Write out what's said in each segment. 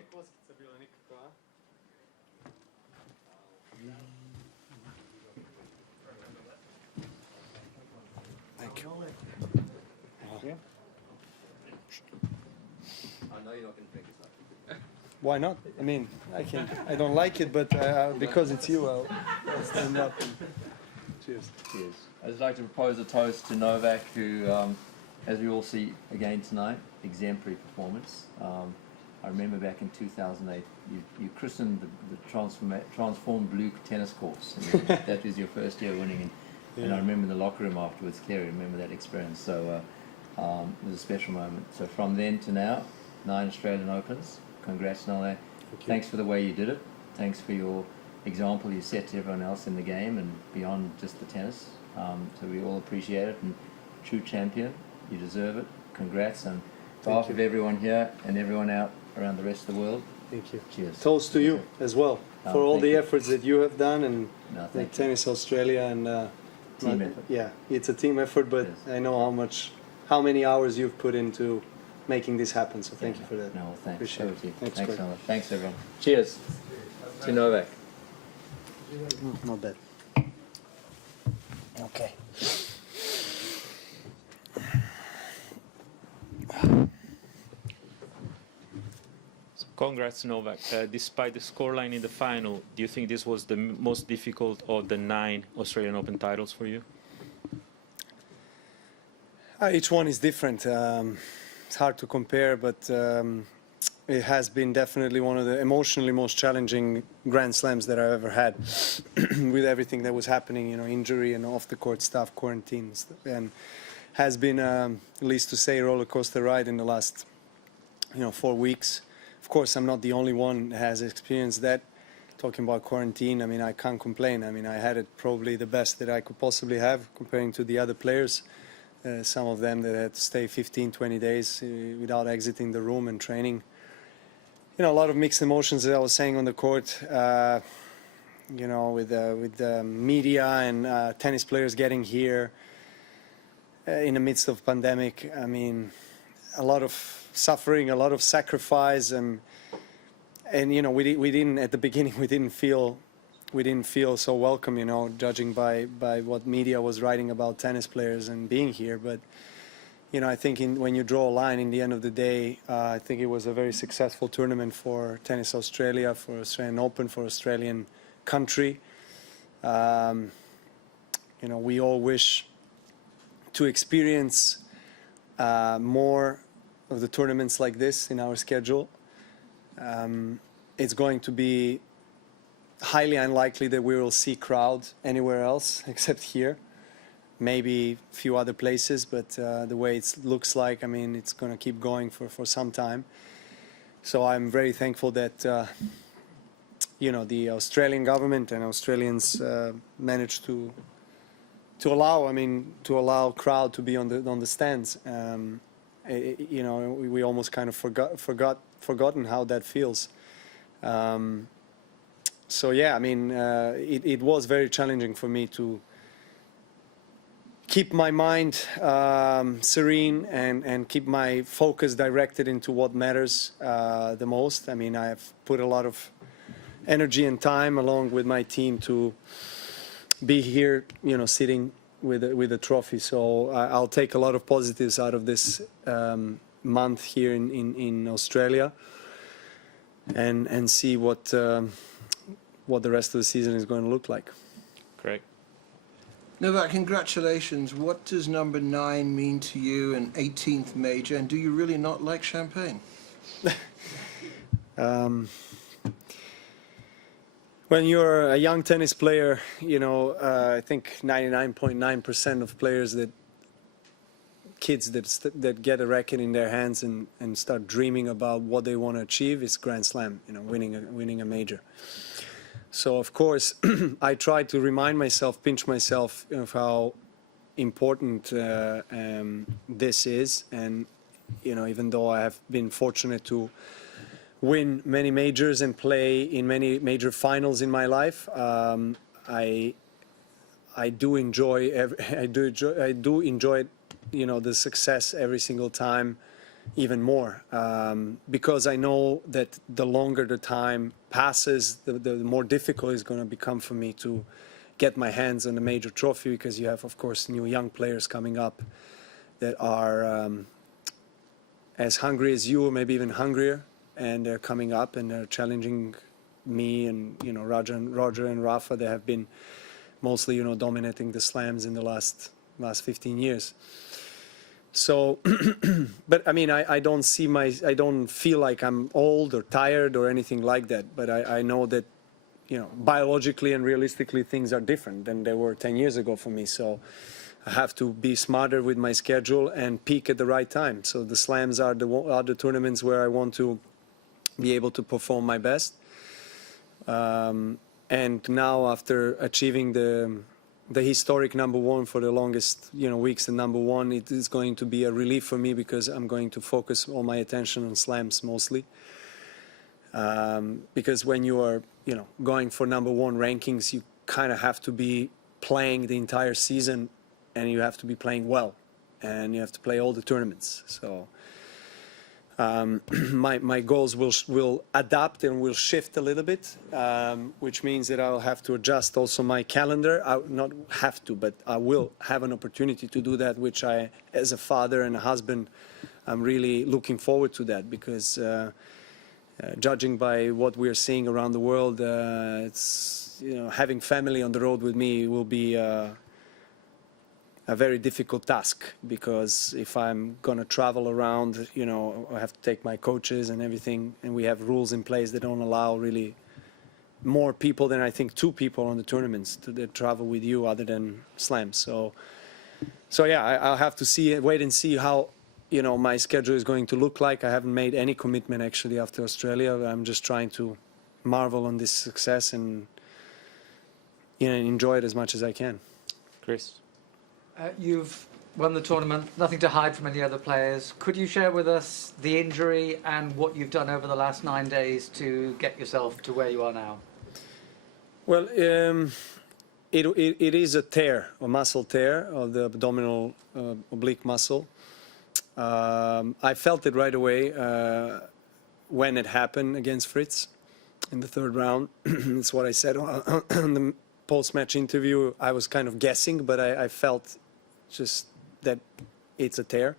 Nije kockica bila nikakva, a? Thank you. Yeah. I know you're not going to pick us up. Why not? I mean, I don't like it, but because it's you, I'll stand up. And cheers. Cheers. I'd just like to propose a toast to Novak, who, as we all see again tonight, exemplary performance. I remember back in 2008, you christened the transformed blue tennis courts. And that was your first year winning. And I remember in the locker room afterwards, Kerry, remember that experience. So it was a special moment. So from then to now, 9 Australian Opens. Congrats, Novak. Thanks for the way you did it. Thanks for your example you set to everyone else in the game and beyond just the tennis. So we all appreciate it. And true champion, you deserve it. Congrats. And on behalf of everyone here and everyone out around the rest of the world, thank you. Cheers. Toast to you as well for all the efforts that you have done and Tennis Australia and team effort. Yeah, it's a team effort, but I know how many hours you've put into making this happen. So thank you for that. No, well, thanks. Appreciate it. Thanks, Novak. Thanks, everyone. Cheers to Novak. Not bad. Okay. Congrats, Novak. Despite the scoreline in the final, do you think this was the most difficult of the 9 Australian Open titles for you? Each one is different. It's hard to compare, but it has been definitely one of the emotionally most challenging Grand Slams that I've ever had with everything that was happening, injury and off-the-court stuff, quarantines, and has been, least to say, a roller coaster ride in the last, 4 weeks. Of course, I'm not the only one that has experienced that. Talking about quarantine, I can't complain. I had it probably the best that I could possibly have comparing to the other players. Some of them that had to stay 15, 20 days without exiting the room and training. A lot of mixed emotions, as I was saying on the court, with the media and tennis players getting here in the midst of pandemic. A lot of suffering, a lot of sacrifice, and we didn't at the beginning. We didn't feel so welcome, judging by what media was writing about tennis players and being here. But I think when you draw a line, in the end of the day, I think it was a very successful tournament for Tennis Australia, for Australian Open, for Australian country. We all wish to experience more of the tournaments like this in our schedule. It's going to be highly unlikely that we will see crowds anywhere else except here. Maybe a few other places, but the way it looks like, it's going to keep going for some time. So I'm very thankful that the Australian government and Australians managed to allow crowd to be on the stands. We almost kind of forgotten how that feels. So yeah, it was very challenging for me to keep my mind serene and keep my focus directed into what matters the most. I've put a lot of energy and time along with my team to be here, sitting with a trophy. So I'll take a lot of positives out of this month here in Australia and see what the rest of the season is going to look like. Great. Novak, congratulations. What does number 9 mean to you, an 18th major, and do you really not like champagne? When you're a young tennis player, I think 99.9% of players kids that get a racket in their hands and start dreaming about what they want to achieve is Grand Slam, winning a major. So of course, I try to remind myself, pinch myself of how important this is. And, even though I have been fortunate to win many majors and play in many major finals in my life, I do enjoy the success every single time even more, because I know that the longer the time passes, the more difficult it's going to become for me to get my hands on a major trophy, because you have, of course, new young players coming up that are as hungry as you, or maybe even hungrier, and they're coming up and they're challenging me and, you know, Roger and Rafa. They have been mostly, you know, dominating the slams in the last 15 years. So, but I mean, I don't feel like I'm old or tired or anything like that. But I know that, you know, biologically and realistically things are different than they were 10 years ago for me. So I have to be smarter with my schedule and peak at the right time. So the slams are the tournaments where I want to be able to perform my best. And now, after achieving the historic #1 for the longest, you know, weeks, the #1, it is going to be a relief for me, because I'm going to focus all my attention on slams mostly. Because when you are, you know, going for #1 rankings, you kind of have to be playing the entire season, and you have to be playing well, and you have to play all the tournaments. So my goals will adapt and will shift a little bit, which means that I'll have to adjust also my calendar. I not have to, but I will have an opportunity to do that, which I, as a father and a husband, I'm really looking forward to that, because judging by what we're seeing around the world, it's, you know, having family on the road with me will be a very difficult task, because if I'm going to travel around, you know, I have to take my coaches and everything, and we have rules in place that don't allow really more people than, I think, 2 people on the tournaments to travel with you other than slams. So yeah, I'll have to wait and see how, you know, my schedule is going to look like. I haven't made any commitment actually after Australia. I'm just trying to marvel on this success and, you know, enjoy it as much as I can. Chris? You've won the tournament, nothing to hide from any other players. Could you share with us the injury and what you've done over the last 9 days to get yourself to where you are now? Well, it is a tear, a muscle tear of the abdominal oblique muscle. I felt it right away when it happened against Fritz in the 3rd round. That's what I said on the post-match interview. I was kind of guessing, but I felt just that it's a tear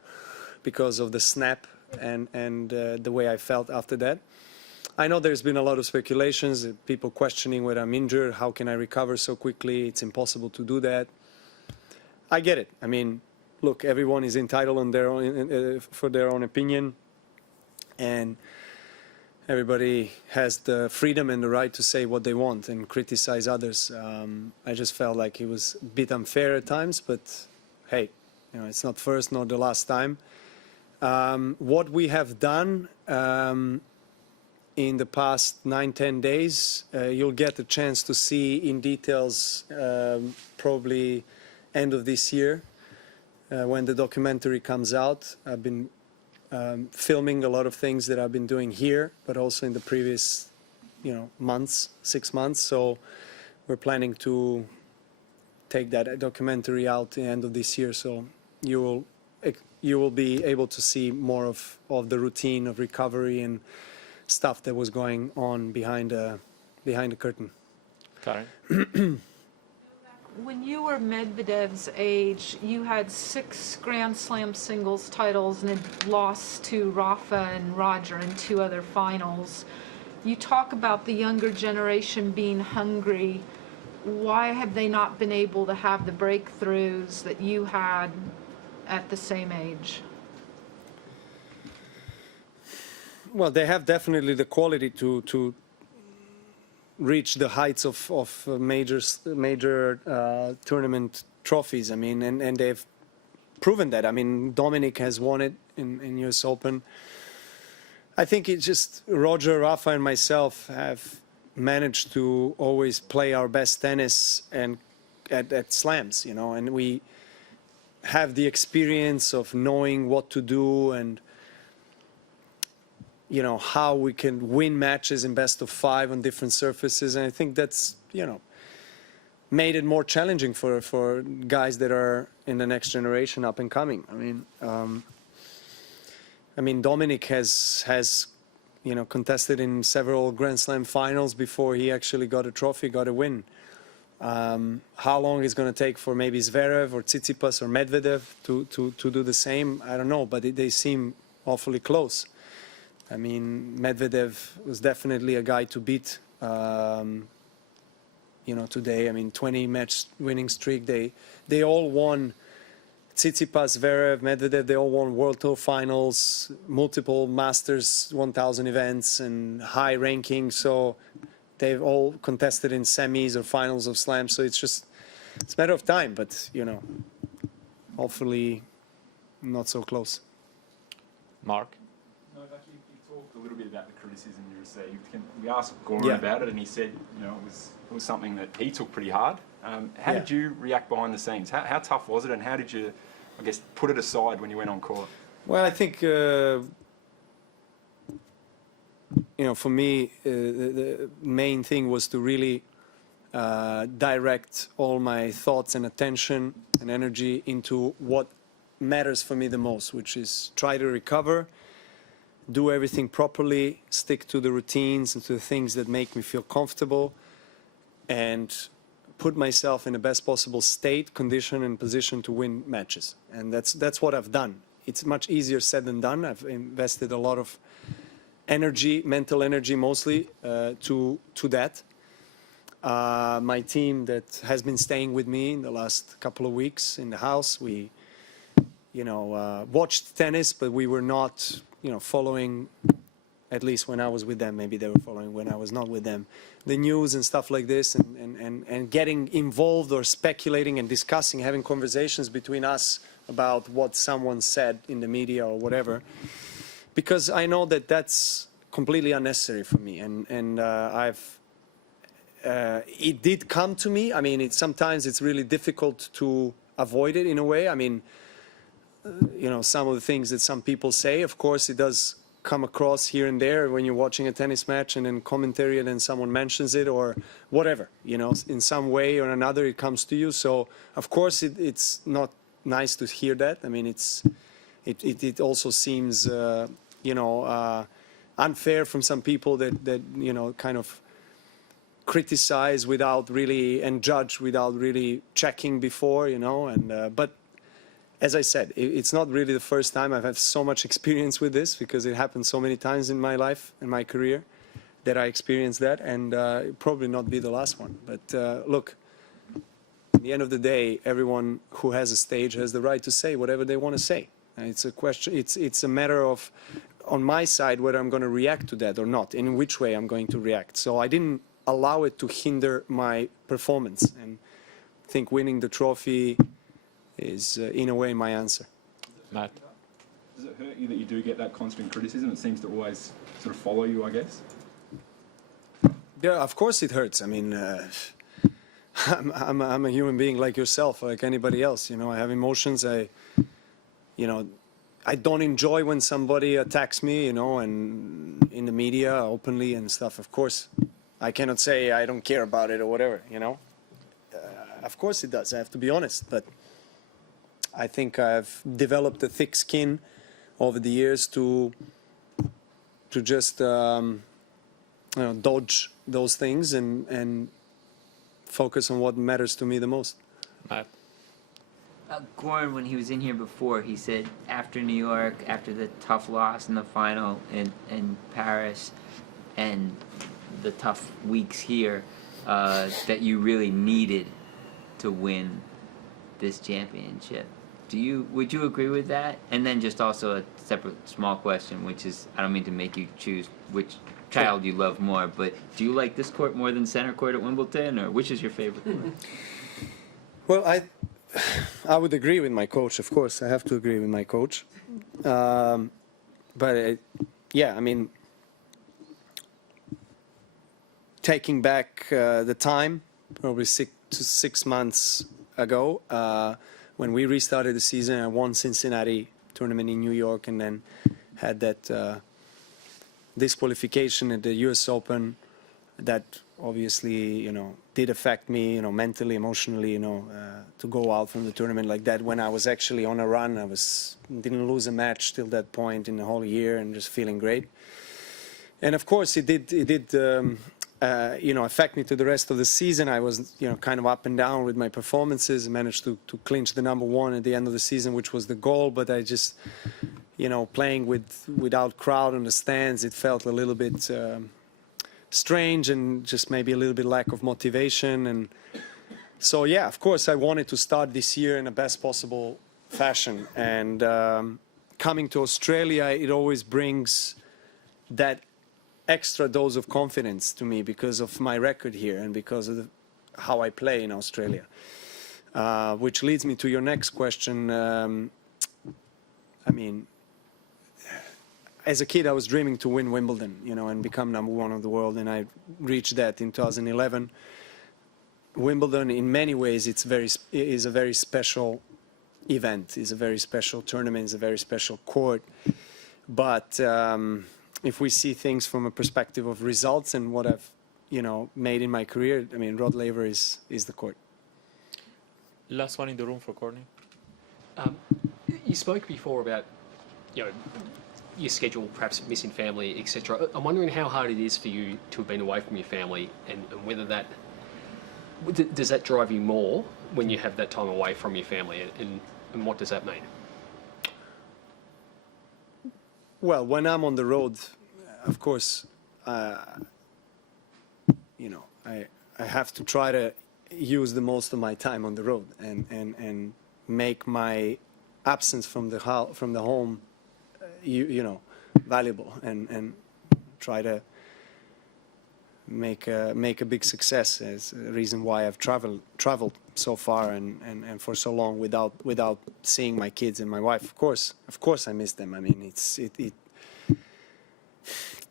because of the snap and the way I felt after that. I know there's been a lot of speculations, people questioning whether I'm injured, how can I recover so quickly, it's impossible to do that. I get it. I mean, look, everyone is entitled on their own, for their own opinion, and everybody has the freedom and the right to say what they want and criticize others. I just felt like it was a bit unfair at times, but hey, you know, it's not first nor the last time. What we have done in the past 9-10 days, you'll get a chance to see in details probably end of this year when the documentary comes out. I've been filming a lot of things that I've been doing here, but also in the previous, you know, months, 6 months. So we're planning to take that documentary out at the end of this year. So you will be able to see more of the routine of recovery and stuff that was going on behind the curtain. Karen? When you were Medvedev's age, you had 6 Grand Slam singles titles and had lost to Rafa and Roger in 2 other finals. You talk about the younger generation being hungry. Why have they not been able to have the breakthroughs that you had at the same age? Well, they have definitely the quality to reach the heights of major tournament trophies. I mean, and they've proven that. I mean, Dominic has won it in US Open. I think it's just Roger, Rafa, and myself have managed to always play our best tennis and at slams, you know, and we have the experience of knowing what to do and, you know, how we can win matches in best of 5 on different surfaces. And I think that's, you know, made it more challenging for guys that are in the next generation up and coming. I I mean, Dominic has contested in several Grand Slam finals before he actually got a trophy, got a win. How long it's going to take for maybe Zverev or Tsitsipas or Medvedev to do the same, I don't know, but they seem awfully close. I mean, Medvedev was definitely a guy to beat, today. I mean, 20-match winning streak. They all won. Tsitsipas, Zverev, Medvedev, they all won World Tour finals, multiple Masters 1000 events and high ranking. So they've all contested in semis or finals of Slam. So it's a matter of time, but, hopefully not so close. Mark? Novak, you talked a little bit about the criticism you received. We asked Goran about it, and he said, it was something that he took pretty hard. How did you react behind the scenes? How tough was it, and how did you, I guess, put it aside when you went on court? Well, I think, for me, the main thing was to really direct all my thoughts and attention and energy into what matters for me the most, which is try to recover, do everything properly, stick to the routines and to the things that make me feel comfortable, and put myself in the best possible state, condition, and position to win matches. And that's what I've done. It's much easier said than done. I've invested a lot of energy, mental energy mostly, to that. My team that has been staying with me in the last couple of weeks in the house, we watched tennis, but we were not, following, at least when I was with them, maybe they were following when I was not with them, the news and stuff like this, and getting involved or speculating and discussing, having conversations between us about what someone said in the media or whatever, because I know that that's completely unnecessary for me, and it did come to me. I mean, sometimes it's really difficult to avoid it in a way. I mean, some of the things that some people say, of course, it does come across here and there when you're watching a tennis match and then commentary and then someone mentions it or whatever, in some way or another it comes to you. So, of course, it's not nice to hear that. I mean, it also seems, unfair from some people that kind of criticize without really and judge without really checking before, but as I said, it's not really the first time. I've had so much experience with this because it happened so many times in my life, in my career, that I experienced that, and it'll probably not be the last one. But look, at the end of the day, everyone who has a stage has the right to say whatever they want to say. And it's a question. It's a matter of, on my side, whether I'm going to react to that or not, and in which way I'm going to react. So I didn't allow it to hinder my performance, and I think winning the trophy is, in a way, my answer. Matt? Does it hurt you that you do get that constant criticism? It seems to always sort of follow you, I guess. Yeah, of course it hurts. I mean, I'm a human being like yourself, like anybody else. I have emotions. I don't enjoy when somebody attacks me, and in the media openly and stuff. Of course, I cannot say I don't care about it or whatever. Of course it does. I have to be honest, but I think I've developed a thick skin over the years to just dodge those things and focus on what matters to me the most. Matt? Goran, when he was in here before, he said after New York, after the tough loss in the final in Paris, and the tough weeks here, that you really needed to win this championship. Would you agree with that? And then just also a separate small question, which is, I don't mean to make you choose which child you love more, but do you like this court more than center court at Wimbledon, or which is your favorite court? Well, I would agree with my coach, of course. I have to agree with my coach. But yeah, I mean, taking back the time, probably 6 months ago, when we restarted the season, I won Cincinnati tournament in New York, and then had that disqualification at the U.S. Open. That obviously, did affect me, mentally, emotionally, to go out from the tournament like that when I was actually on a run. Didn't lose a match till that point in the whole year and just feeling great. And of course, it did affect me to the rest of the season. I was, kind of up and down with my performances. Managed to clinch the #1 at the end of the season, which was the goal. But I just, playing without crowd on the stands, it felt a little bit strange and just maybe a little bit lack of motivation. And so, yeah, of course, I wanted to start this year in the best possible fashion. And coming to Australia, it always brings that extra dose of confidence to me because of my record here and because of how I play in Australia. Which leads me to your next question. As a kid, I was dreaming to win Wimbledon, and become #1 of the world, and I reached that in 2011. Wimbledon, in many ways, is a very special event. It's a very special tournament. It's a very special court. But if we see things from a perspective of results and what I've, made in my career, Rod Laver is the court. Last one in the room for Courtney. You spoke before about, your schedule, perhaps missing family, etc. I'm wondering how hard it is for you to have been away from your family, and whether does that drive you more when you have that time away from your family, and what does that mean? Well, when I'm on the road, of course, I have to try to use the most of my time on the road and make my absence from the home, valuable, and try to make a big success. Is a reason why I've traveled so far and for so long without seeing my kids and my wife. Of course, I miss them.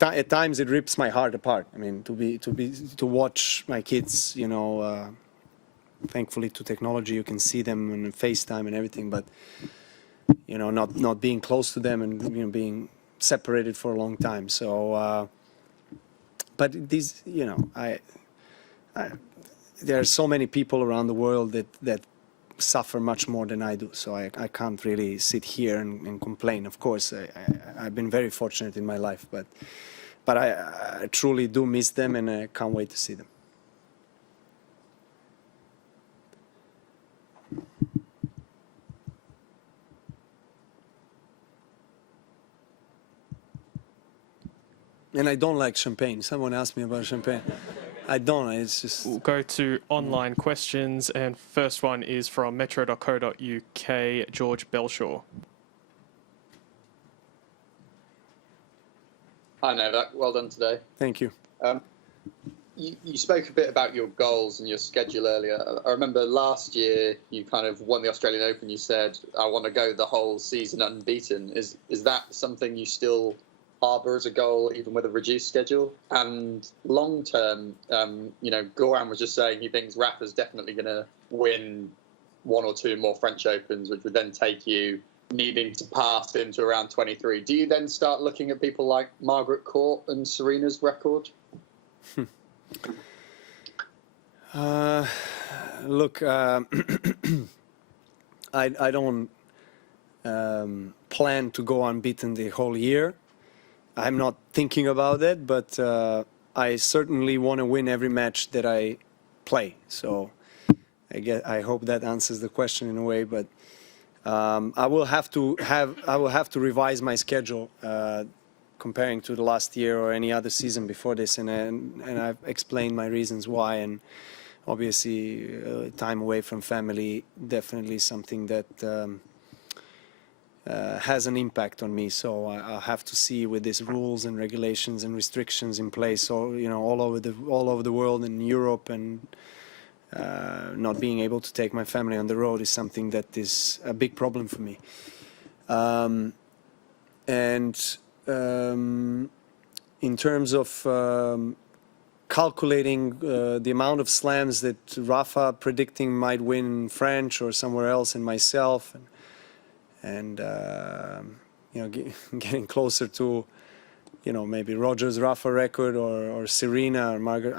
At times it rips my heart apart. To watch my kids. Thankfully, to technology, you can see them on FaceTime and everything, but not being close to them and being separated for a long time. So, but these, there are so many people around the world that suffer much more than I do. So I can't really sit here and complain. Of course, I've been very fortunate in my life, but I truly do miss them, and I can't wait to see them. And I don't like champagne. Someone asked me about champagne. I don't. It's just... We'll go to online questions, and first one is from metro.co.uk, George Belshaw. Hi, Novak. Well done today. Thank you. You spoke a bit about your goals and your schedule earlier. I remember last year you kind of won the Australian Open. You said, I want to go the whole season unbeaten. Is that something you still harbour as a goal, even with a reduced schedule? And long term, Goran was just saying he thinks Rafa's definitely going to win 1 or 2 more French Opens, which would then take you needing to pass him to around 23. Do you then start looking at people like Margaret Court and Serena's record? Look, I don't plan to go unbeaten the whole year. I'm not thinking about it, but I certainly want to win every match that I play. So I hope that answers the question in a way. But I will have to revise my schedule comparing to the last year or any other season before this, and I've explained my reasons why. And obviously, time away from family definitely something that has an impact on me. So I'll have to see with these rules and regulations and restrictions in place, so all over the world, in Europe, and not being able to take my family on the road is something that is a big problem for me. In terms of calculating the amount of slams that Rafa predicting might win French or somewhere else, and myself, and getting closer to maybe Roger's Rafa record or Serena or Margaret.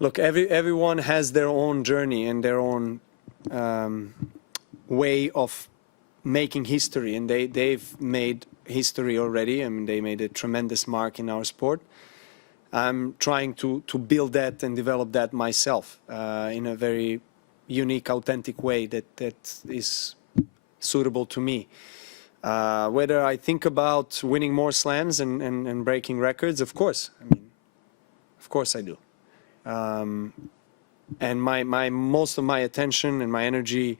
Look, everyone has their own journey and their own way of making history, and they've made history already. I mean, they made a tremendous mark in our sport. I'm trying to build that and develop that myself in a very unique, authentic way that is suitable to me. Whether I think about winning more slams and breaking records, of course. I mean, of course I do. And most of my attention and my energy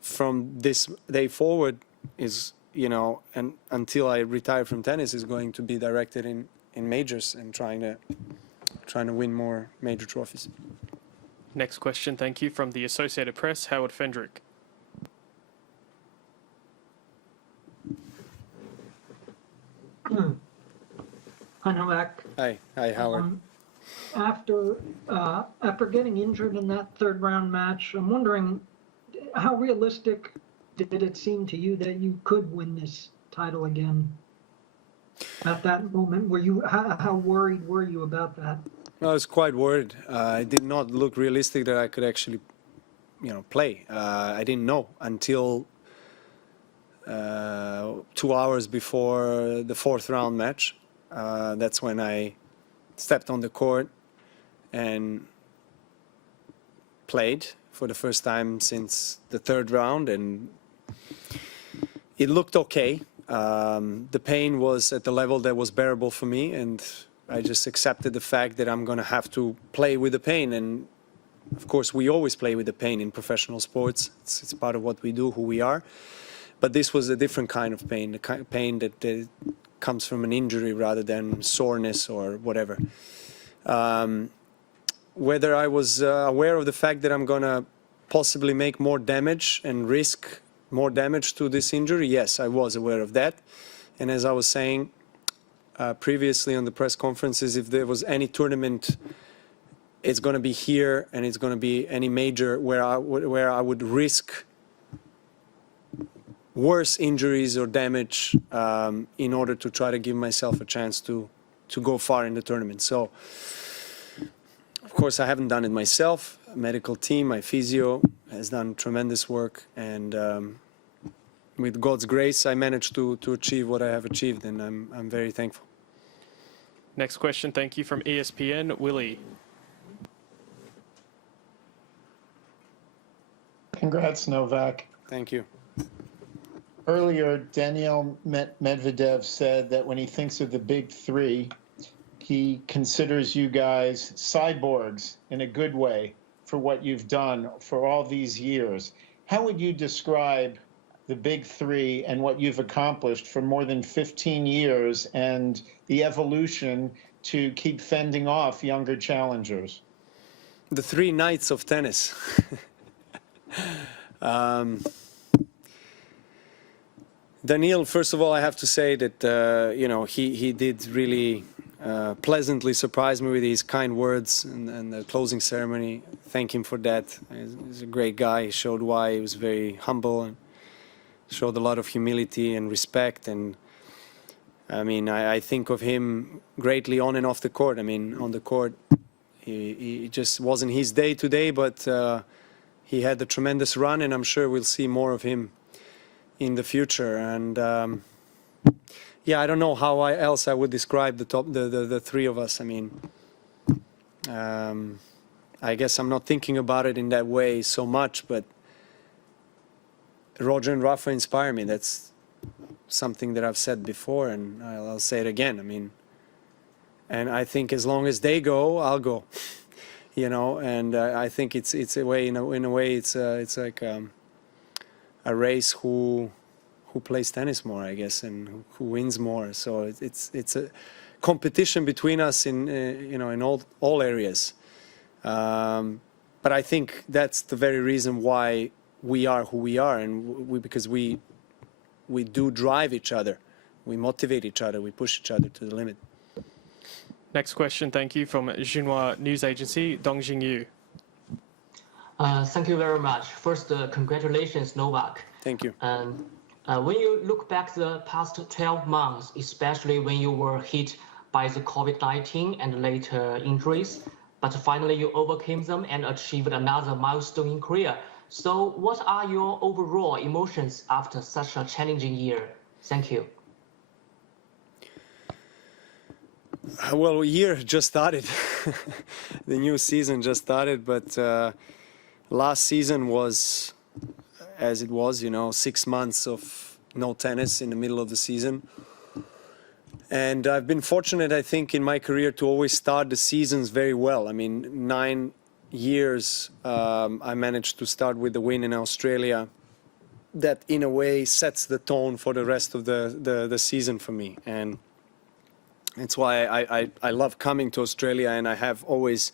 from this day forward is, you know, and until I retire from tennis, is going to be directed in majors and trying to win more major trophies. Next question, thank you, from the Associated Press, Howard Fendrick. Hi, Novak. Hi, Howard. After getting injured in that third round match, I'm wondering how realistic did it seem to you that you could win this title again? At that moment, how worried were you about that? I was quite worried. It did not look realistic that I could actually, you know, play. I didn't know until 2 hours before the fourth round match. That's when I stepped on the court and played for the first time since the third round, and it looked okay. The pain was at the level that was bearable for me, and I just accepted the fact that I'm going to have to play with the pain. And of course, we always play with the pain in professional sports. It's part of what we do, who we are. But this was a different kind of pain, the kind of pain that comes from an injury rather than soreness or whatever. Whether I was aware of the fact that I'm going to possibly make more damage and risk more damage to this injury, yes, I was aware of that. And as I was saying previously on the press conferences, if there was any tournament, it's going to be here, and it's going to be any major where I would risk worse injuries or damage in order to try to give myself a chance to go far in the tournament. So, of course, I haven't done it myself. Medical team, my physio, has done tremendous work, and with God's grace, I managed to achieve what I have achieved, and I'm very thankful. Next question, thank you, from ESPN, Willie. Congrats, Novak. Thank you. Earlier, Daniil Medvedev said that when he thinks of the big three, he considers you guys cyborgs in a good way for what you've done for all these years. How would you describe the big three and what you've accomplished for more than 15 years and the evolution to keep fending off younger challengers? The three knights of tennis. Daniil, first of all, I have to say that you know, he did really pleasantly surprise me with his kind words and the closing ceremony. Thank him for that. He's a great guy. He showed why. He was very humble and showed a lot of humility and respect. And I mean, I think of him greatly on and off the court. I mean, on the court, he just wasn't his day today, but he had a tremendous run, and I'm sure we'll see more of him in the future. And yeah, I don't know how else I would describe the three of us. I mean, I guess I'm not thinking about it in that way so much, but Roger and Rafa inspire me. That's something that I've said before, and I'll say it again. I mean, and I think as long as they go, I'll go. You know, and I think it's a way, in a way, it's like a race who plays tennis more, I guess, and who wins more. So it's a competition between us in you know, in all areas. But I think that's the very reason why we are who we are, and because we do drive each other, we motivate each other, we push each other to the limit. Next question, thank you, from Xinhua News Agency, Dongjing Yu. Thank you very much. First, congratulations, Novak. Thank you. And when you look back the past 12 months, especially when you were hit by the COVID-19 and later injuries, but finally you overcame them and achieved another milestone in career. So what are your overall emotions after such a challenging year? Thank you. Well, year just started. The new season just started, but last season was as it was, 6 months of no tennis in the middle of the season. And I've been fortunate, I think, in my career to always start the seasons very well. I mean, 9 years I managed to start with the win in Australia. That, in a way, sets the tone for the rest of the season for me. And it's why I love coming to Australia, and I have always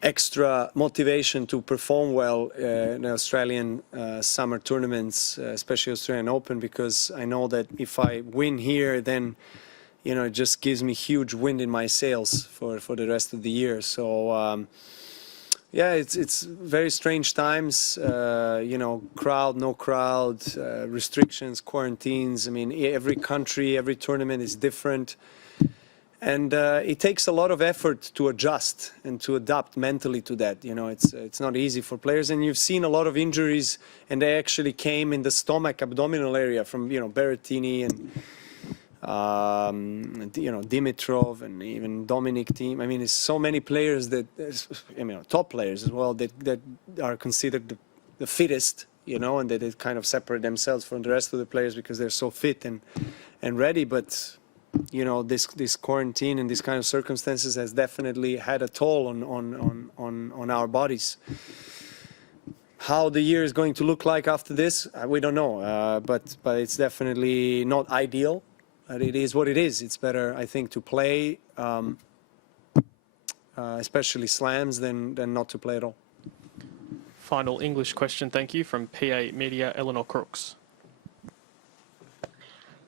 extra motivation to perform well in Australian summer tournaments, especially Australian Open, because I know that if I win here, then it just gives me huge wind in my sails for the rest of the year. So yeah, it's very strange times. Crowd, no crowd, restrictions, quarantines. I mean, every country, every tournament is different. And it takes a lot of effort to adjust and to adapt mentally to that. It's not easy for players. And you've seen a lot of injuries, and they actually came in the stomach, abdominal area from, Berrettini and, Dimitrov and even Dominic Thiem. I mean, there's so many players that, top players as well, that are considered the fittest, and that they kind of separate themselves from the rest of the players because they're so fit and ready. But this quarantine and these kind of circumstances has definitely had a toll on our bodies. How the year is going to look like after this, we don't know. But it's definitely not ideal. But it is what it is. It's better, I think, to play, especially slams, than not to play at all. Final English question, thank you, from PA Media, Eleanor Crooks.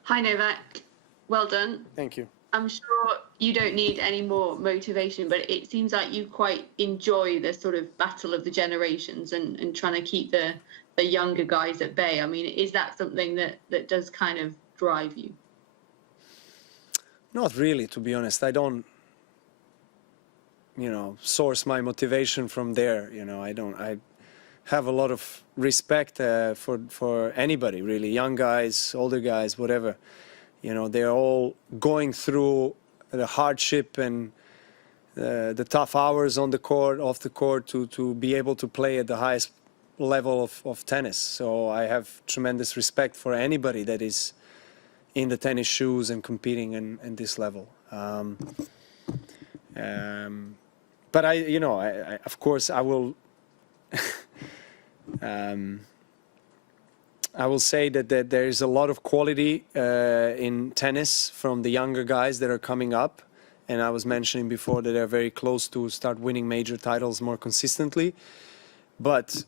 Hi, Novak. Well done. Thank you. I'm sure you don't need any more motivation, but it seems like you quite enjoy the sort of battle of the generations and trying to keep the younger guys at bay. I mean, is that something that does kind of drive you? Not really, to be honest. I don't, source my motivation from there. I have a lot of respect for anybody, really, young guys, older guys, whatever. They're all going through the hardship and the tough hours on the court, off the court, to be able to play at the highest level of tennis. So I have tremendous respect for anybody that is in the tennis shoes and competing in this level. But I of course, I will. I will say that there is a lot of quality in tennis from the younger guys that are coming up. And I was mentioning before that they're very close to start winning major titles more consistently. But,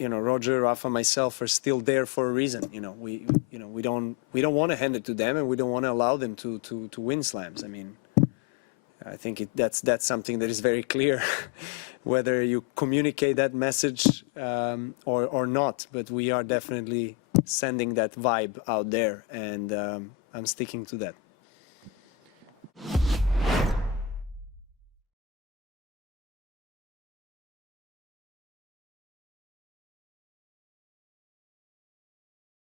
Roger, Rafa, myself are still there for a reason. We don't want to hand it to them, and we don't want to allow them to win slams. I mean, I think that's something that is very clear, whether you communicate that message or not. But we are definitely sending that vibe out there, and I'm sticking to that.